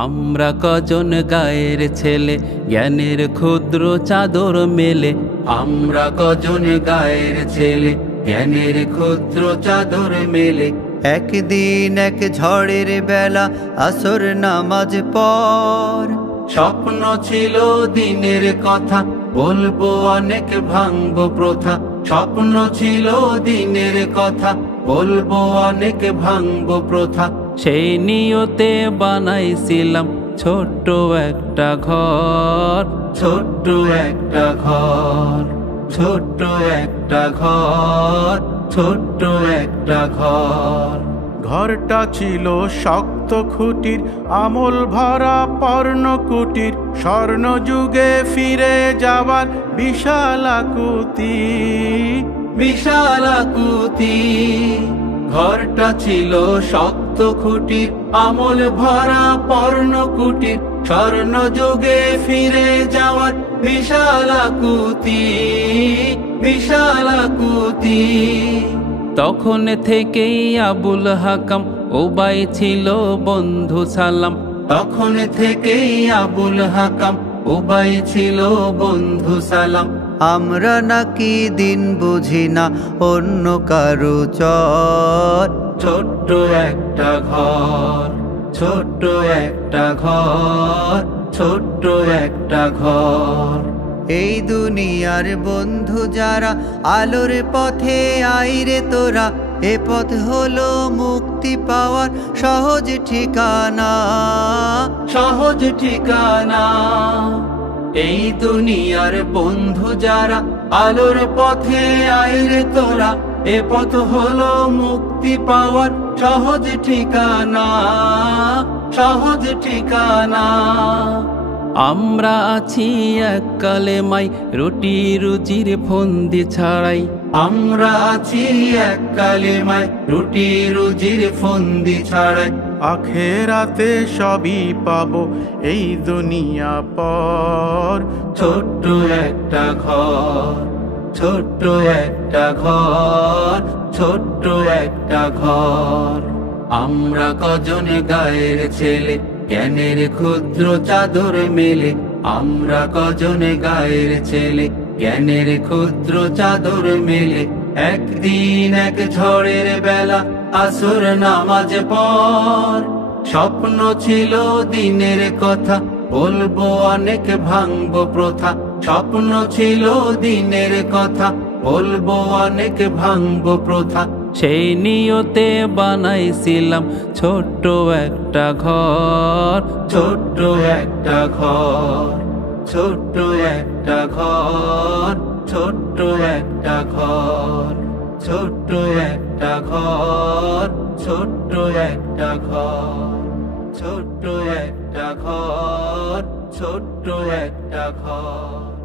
আমরা কজন গায়ের ছেলে, জ্ঞানের ক্ষুদ্র চাদর মেলে। আমরা কজন গায়ের ছেলে, জ্ঞানের ক্ষুদ্র চাদর মেলে। একদিন এক ঝড়ের বেলা আসর নামাজ পর, স্বপ্ন ছিল দিনের কথা, বলবো অনেক ভাঙবো প্রথা। স্বপ্ন ছিল দিনের কথা, বলবো অনেক ভাঙবো প্রথা। সেই নিয়তে বানাইছিলাম ছোট্ট একটা ঘর, ছোট্ট একটা ঘর, ছোট্ট একটা ঘর, ছোট্ট একটা ঘর। ঘরটা ছিল শক্ত খুঁটির, আমল ভরা পর্ণকুটির, স্বর্ণ যুগে ফিরে যাবার বিশাল আকুতি, বিশাল আকুতি। ঘরটা ছিল শক্ত খুঁটির, আমল ভরা পর্ণকুটির, স্বর্ণ যুগে ফিরে যাওয়ার বিশাল আকুতি, বিশাল আকুতি। তখন থেকেই আবুল হাকাম উবাই ছিল বন্ধু সালাম। তখন থেকেই আবুল হাকাম উবাই ছিল বন্ধু সালাম। আমরা নাকি দিন বুঝি না অন্য কারো চর। ছোট্ট একটা ঘর, ছোট্ট একটা ঘর, ছোট্ট একটা ঘর। এই দুনিয়ার বন্ধু যারা আলোর পথে আইরে তোরা, এ পথ হলো মুক্তি পাওয়ার সহজ ঠিকানা, সহজ ঠিকানা। এই দুনিয়ার বন্ধু যারা আলোর পথে আইরে তোরা, এ পথ হলো মুক্তি পাওয়ার সহজ ঠিকানা, সহজ ঠিকানা। আমরা আছি এক কালেমাই, রুটি রুজির ফন্দি ছাড়াই। আমরা আছি এক কালেমাই, রুটি রুজির ফন্দি ছাড়াই। আখেরাতে সবই পাবো এই দুনিয়া পর। ছোট্ট একটা ঘর, ছোট্ট একটা ঘর, ছোট্ট একটা ঘর। আমরা কজন গায়ের ছেলে, জ্ঞানের ক্ষুদ্র চাদর মেলে। আমরা কজন গায়ের ছেলে, জ্ঞানের ক্ষুদ্র চাদর মেলে। একদিন এক ঝড়ের বেলা আসর নামাজ পর, স্বপ্ন ছিল দিনের কথা, বলবো অনেক ভাঙবো প্রথা। স্বপ্ন ছিল দিনের কথা, বলবো অনেক ভাঙবো প্রথা। সেই নিয়তে বানাইছিলাম ছোট্ট একটা ঘর, ছোট্ট একটা ঘর, ছোট্ট একটা ঘর, ছোট্ট একটা ঘর, ছোট্ট একটা ঘর, ছোট্ট একটা ঘর, ছোট্ট একটা ঘর, ছোট্ট একটা ঘর।